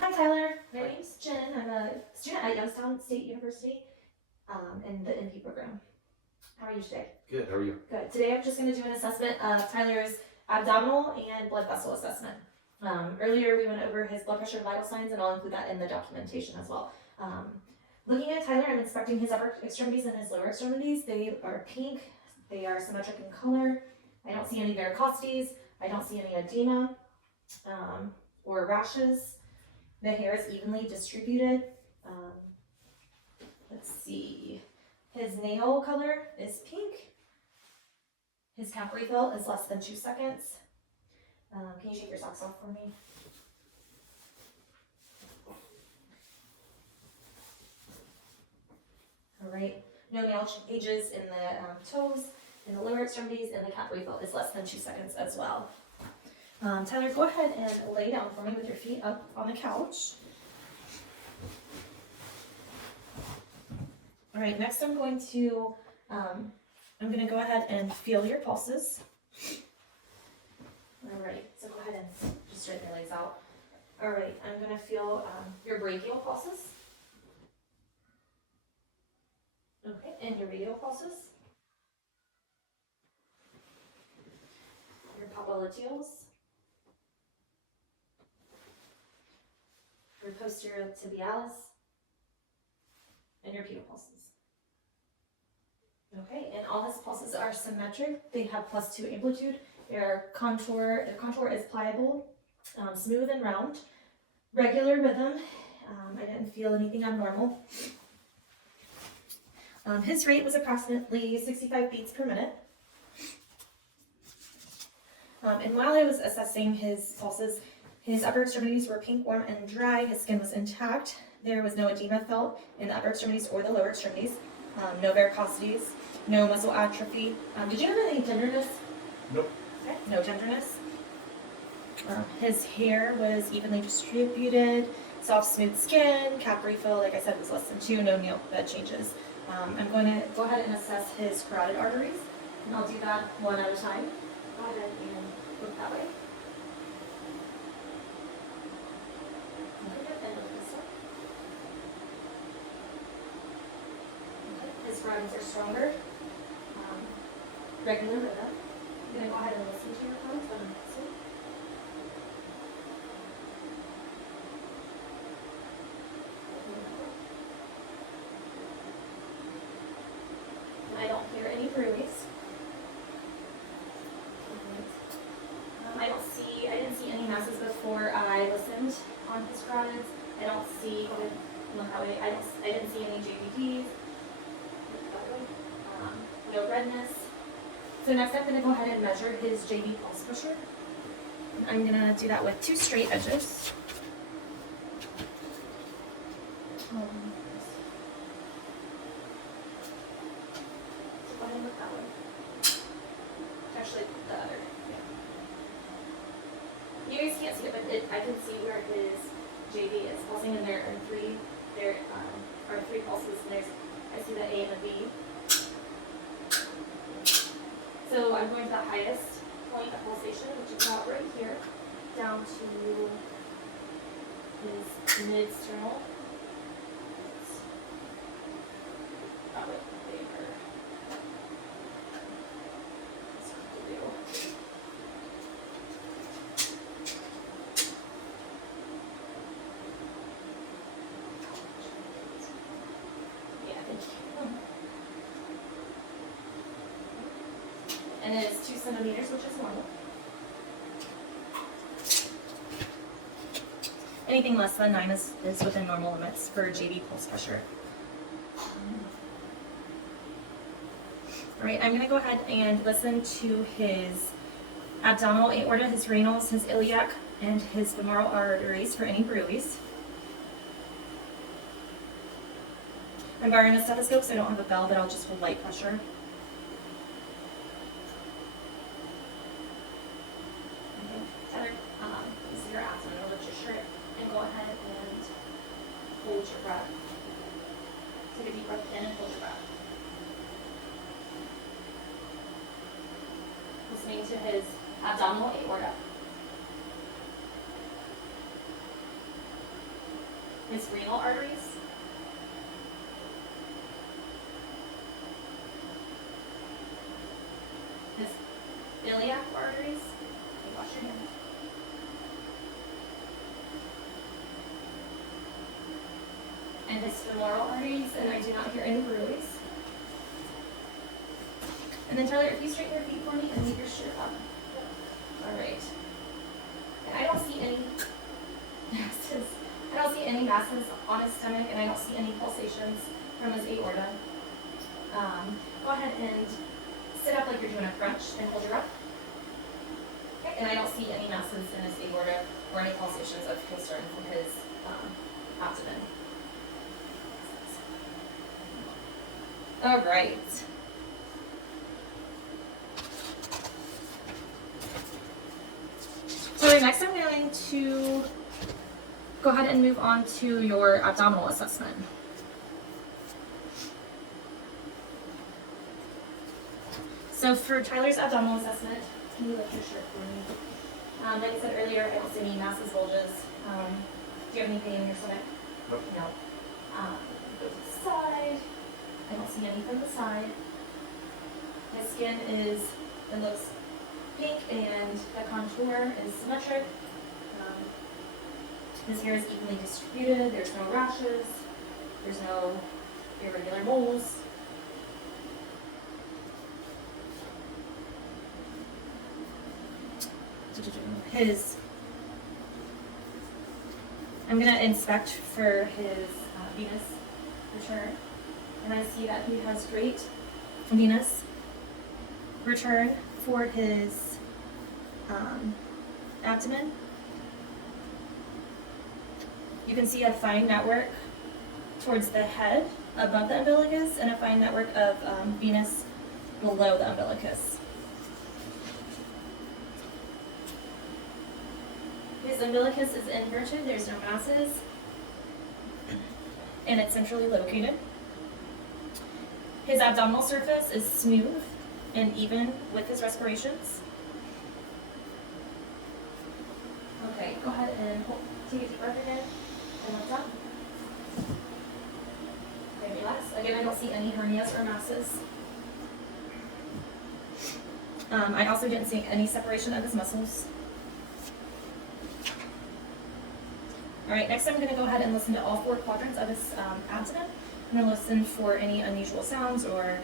Hi Tyler, my name's Jen. I'm a student at Youngstown State University in the NP program. How are you today? Good, how are you? Good. Today I'm just going to do an assessment of Tyler's abdominal and blood vessel assessment. Earlier we went over his blood pressure and vital signs, and I'll include that in the documentation as well. Looking at Tyler, I'm inspecting his upper extremities and his lower extremities. They are pink. They are symmetric in color. I don't see any varicosities. I don't see any edema or rashes. The hair is evenly distributed. Let's see. His nail color is pink. His cap refill is less than 2 seconds. Can you take your socks off for me? All right. No nail changes in the toes, in the lower extremities, and the cap refill is less than 2 seconds as well. Tyler, go ahead and lay down for me with your feet up on the couch. All right, next I'm going to go ahead and feel your pulses. All right, so go ahead and just straighten your legs out. All right, I'm going to feel your brachial pulses. Okay, and your radial pulses. Your popliteals. Your posterior tibialis. And your pedal pulses. Okay, and all his pulses are symmetric. They have +2 amplitude. Their contour is pliable, smooth and round, regular rhythm. I didn't feel anything abnormal. His rate was approximately 65 beats per minute. And while I was assessing his pulses, his upper extremities were pink, warm, and dry. His skin was intact. There was no edema felt in the upper extremities or the lower extremities. No varicosities, no muscle atrophy. Did you have any tenderness? Nope. Okay, no tenderness. His hair was evenly distributed, soft, smooth skin, cap refill, like I said, was less than 2, no nail bed changes. I'm going to go ahead and assess his carotid arteries, and I'll do that one at a time. Go ahead and look that way. His carotids are stronger, regular rhythm. I'm going to go ahead and listen to your carotids when I'm listening. I don't hear any bruise. I didn't see any masses before I listened on his carotids. I don't see, look that way, I didn't see any JVDs. No redness. So next I'm going to go ahead and measure his JV pulse pressure. I'm going to do that with 2 straight edges. Go ahead and look that way. Actually, the other. Yeah. You guys can't see it, but I can see where his JV is pulsing, and there are 3 pulses. And I see the A and the B. So I'm going to the highest point of pulsation, which is about right here, down to his mid-sternal. About right there. That's what to do. Yeah, thank you. And it is 2 centimeters, which is normal. Anything less than 9 is within normal limits for JV pulse pressure. All right, I'm going to go ahead and listen to his abdominal aorta, his renals, his iliac, and his femoral arteries for any bruise. I'm borrowing a stethoscope, so I don't have a bell, but I'll just hold light pressure. This is your abdomen. Lift your shirt and go ahead and hold your breath. Take a deep breath in and hold your breath. Listening to his abdominal aorta. his renal arteries, his iliac arteries. Wash your hands. And his femoral arteries, and I do not hear any bruise. And then Tyler, if you straighten your feet for me and leave your shirt up. All right. And I don't see any masses. I don't see any masses on his stomach, and I don't see any pulsations from his aorta. Go ahead and sit up like you're doing a crunch and hold your breath. Okay. And I don't see any masses in his aorta or any pulsations of concern from his abdomen. All right. So next I'm going to go ahead and move on to your abdominal assessment. So for Tyler's abdominal assessment, can you lift your shirt for me? Like I said earlier, I don't see any masses, bulges. Do you have any pain in your stomach? Nope. No. Go to the side. I don't see any from the side. His skin it looks pink and the contour is symmetric. His hair is evenly distributed. There's no rashes. There's no irregular moles. I'm going to inspect for his venous return, and I see that he has great venous return for his abdomen. You can see a fine network towards the head above the umbilicus and a fine network of venous below the umbilicus. His umbilicus is inverted, there's no masses, and it's centrally located. His abdominal surface is smooth and even with his respirations. Okay, go ahead and take a deep breath again and lift up. Okay, relax. Again, I don't see any hernias or masses. I also didn't see any separation of his muscles. All right, next I'm going to go ahead and listen to all four quadrants of his abdomen. I'm going to listen for any unusual sounds or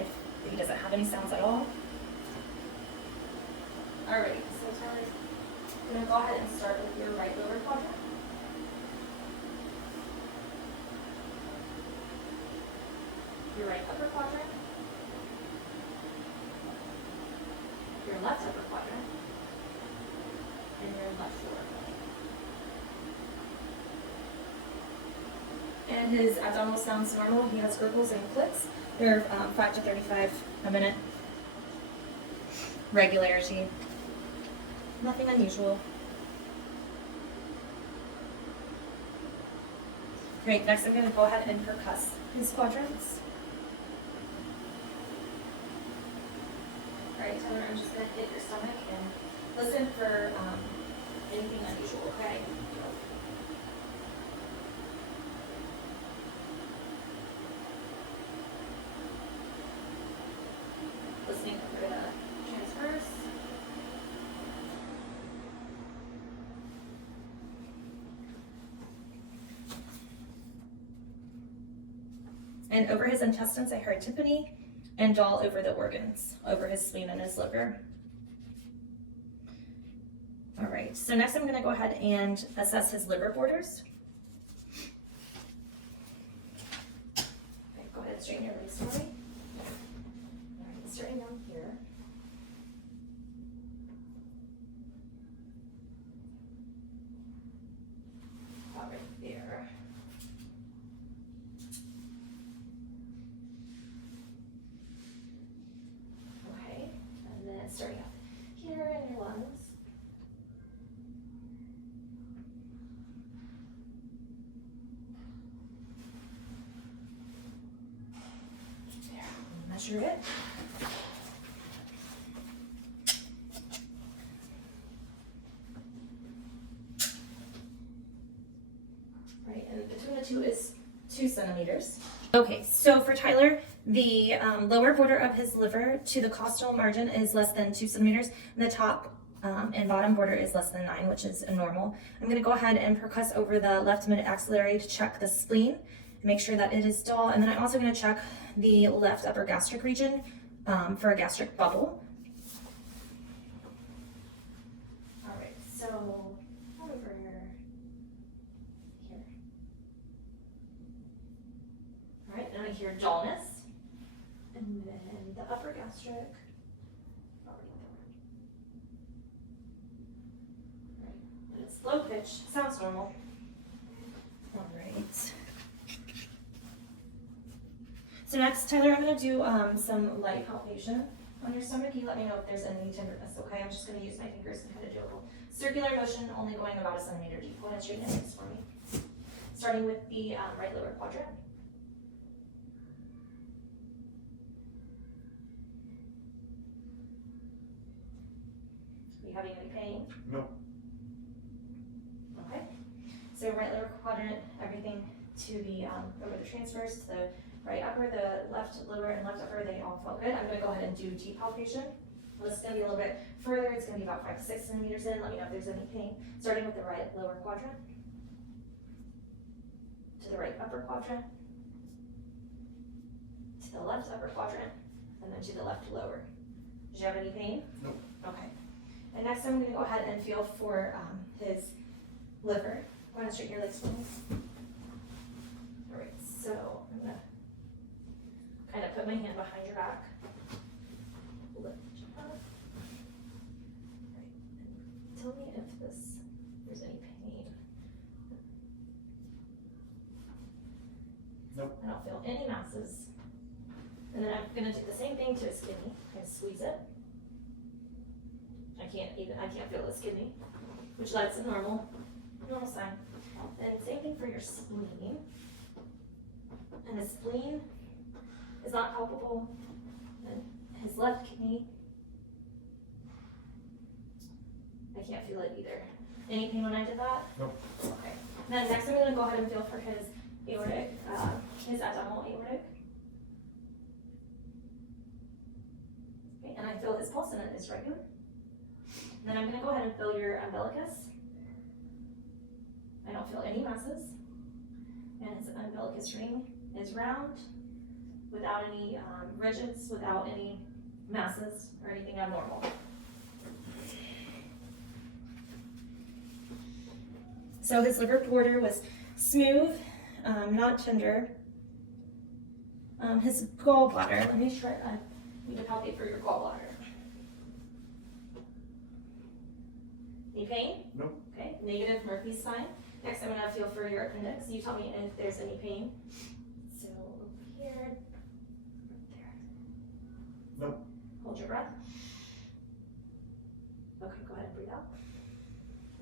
if he doesn't have any sounds at all. All right, so Tyler, I'm going to go ahead and start with your right lower quadrant. Your right upper quadrant. Your left upper quadrant. And your left lower quadrant. And his abdominal sounds normal. He has gurgles and clicks. They're 5 to 35 a minute. Regularity. Nothing unusual. Great. Next, I'm going to go ahead and percuss his quadrants. All right, Tyler, I'm just going to hit your stomach and listen for anything unusual, okay? Listening for the transverse. And over his intestines, I heard tympani and dull over the organs, over his spleen and his liver. All right, so next I'm gonna go ahead and assess his liver borders. Okay, go ahead and straighten your legs for me. All right, starting down here. About right there. Okay, and then starting up here in your lungs. Measure it. Right, and between the two is 2 centimeters. Okay, so for Tyler, the lower border of his liver to the costal margin is less than 2 centimeters, and the top and bottom border is less than 9, which is normal. I'm going to go ahead and percuss over the left mid-axillary to check the spleen, make sure that it is dull, and then I'm also going to check the left upper gastric region for a gastric bubble. All right, so over here. All right, and I hear dullness, and then the upper gastric. Low pitch, sounds normal. All right. So next, Tyler, I'm going to do some light palpation on your stomach. You let me know if there's any tenderness, okay? I'm just going to use my fingers and kind of do a little circular motion, only going about 1 centimeter deep. Go ahead and straighten your hips for me. Starting with the right lower quadrant. Are you having any pain? No. Okay. So right lower quadrant, everything to the over the transverse to the right upper, the left lower and left upper, they all felt good. I'm going to go ahead and do deep palpation. Well, this is going to be a little bit further. It's going to be about 5 to 6 centimeters in. Let me know if there's any pain. Starting with the right lower quadrant to the right upper quadrant to the left upper quadrant and then to the left lower. Did you have any pain? No. Okay. And next I'm going to go ahead and feel for his liver. Go ahead and straighten your legs for me. All right, so I'm going to kind of put my hand behind your back. Lift up. All right. And tell me if there's any pain. Nope. I don't feel any masses. And then I'm going to do the same thing to his kidney. Kind of squeeze it. I can't feel his kidney, which that's a normal sign. And same thing for your spleen. And the spleen is not palpable. And his left kidney, I can't feel it either. Any pain when I did that? Nope. Okay. Then next I'm going to go ahead and feel for his aortic, his abdominal aortic. Okay, and I feel his pulse and it is regular. Then I'm going to go ahead and feel your umbilicus. I don't feel any masses. And his umbilicus ring is round, without any ridges, without any masses or anything abnormal. So his liver border was smooth, not tender. His gallbladder, let me try, I need to palpate for your gallbladder. Any pain? Nope. Okay, negative Murphy's sign. Next, I'm going to feel for your appendix. You tell me if there's any pain. So, over here, right there. Nope. Hold your breath. Okay, go ahead and breathe out.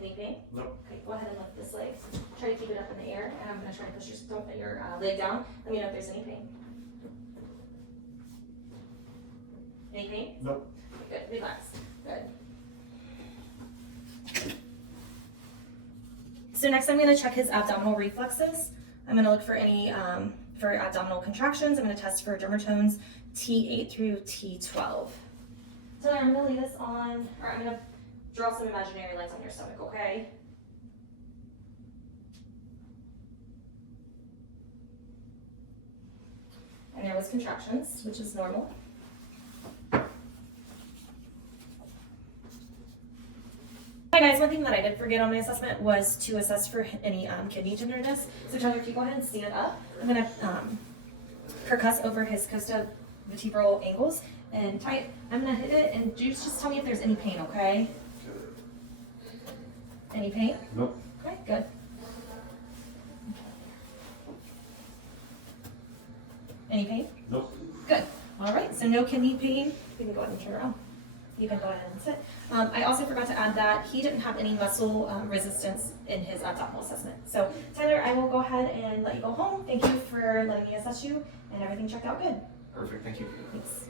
Any pain? Nope. Okay, go ahead and lift this leg. Try to keep it up in the air, and I'm going to try to push your leg down. Let me know if there's any pain. Any pain? Nope. Okay, good, relax. Good. So next I'm going to check his abdominal reflexes. I'm going to look for any for abdominal contractions. I'm going to test for dermatones T8 through T12. So I'm going to leave this on, or I'm going to draw some imaginary lines on your stomach, okay? And there was contractions, which is normal. Hi guys, one thing that I did forget on my assessment was to assess for any kidney tenderness. So Tyler, if you go ahead and stand up, I'm going to percuss over his costa vertebral angles and tight. I'm going to hit it and just tell me if there's any pain, okay? Any pain? Nope. Okay, good. Any pain? Nope. Good. All right, so no kidney pain. You can go ahead and turn around. You can go ahead and sit. I also forgot to add that he didn't have any muscle resistance in his abdominal assessment. So Tyler, I will go ahead and let you go home. Thank you for letting me assess you, and everything checked out good. Perfect. Thank you. Thanks.